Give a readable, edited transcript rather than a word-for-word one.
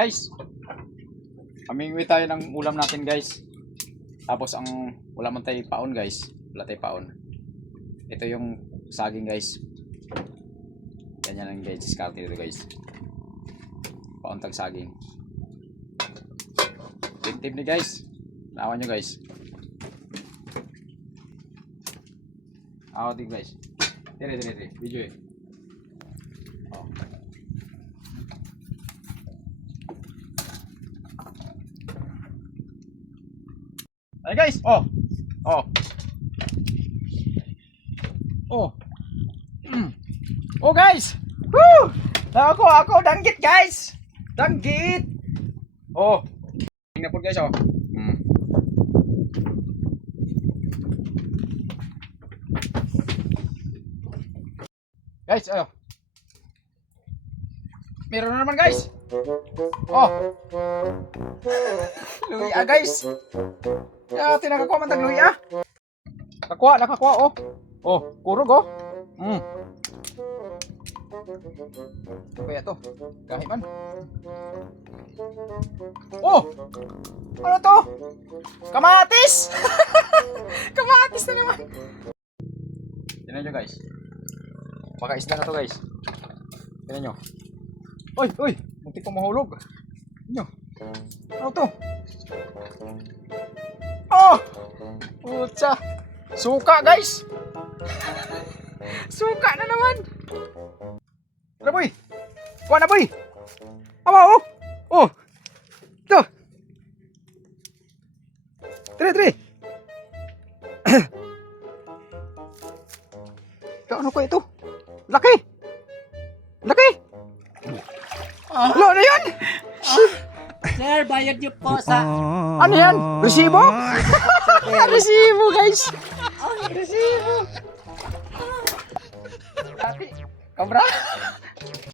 Guys, mamingwi tayo ng ulam natin guys. Tapos ang wala man tayo paon guys. Wala tayo paon. Ito yung saging guys. Ganyan lang guys, diskarte dito guys. Paon tag saging. Tip ni guys. Naawan nyo guys. Awa din guys. Tire. Video eh. Oh. Ay guys, oh. Oh guys. Woo! Ako danggit guys. Danggit. Oh. Tingnan po guys oh. Guys, meron na naman guys. Oh. Luya guys. Tinakakuha man tag luya. Nakakuha oh. Oh, kurog oh. Kaya to. Kahit man. Oh. Ano to? Kamatis. Kamatis na naman. Tingnan nyo guys. Baka isda na to guys. Tingnan nyo. Uy. Muntik pong mahulog. Tingnan nyo. Ano to? Oh! Putsa. Suka guys. Suka na naman. Ano boy? Kuha na boy. Awa oh. Oh. Ito. Tire. Ano ko ito? Laki. Ano na yan? Sir, bayad niyo po sa... Ano yan? Resibo? Resibo guys. Resibo. Laki. Kabra.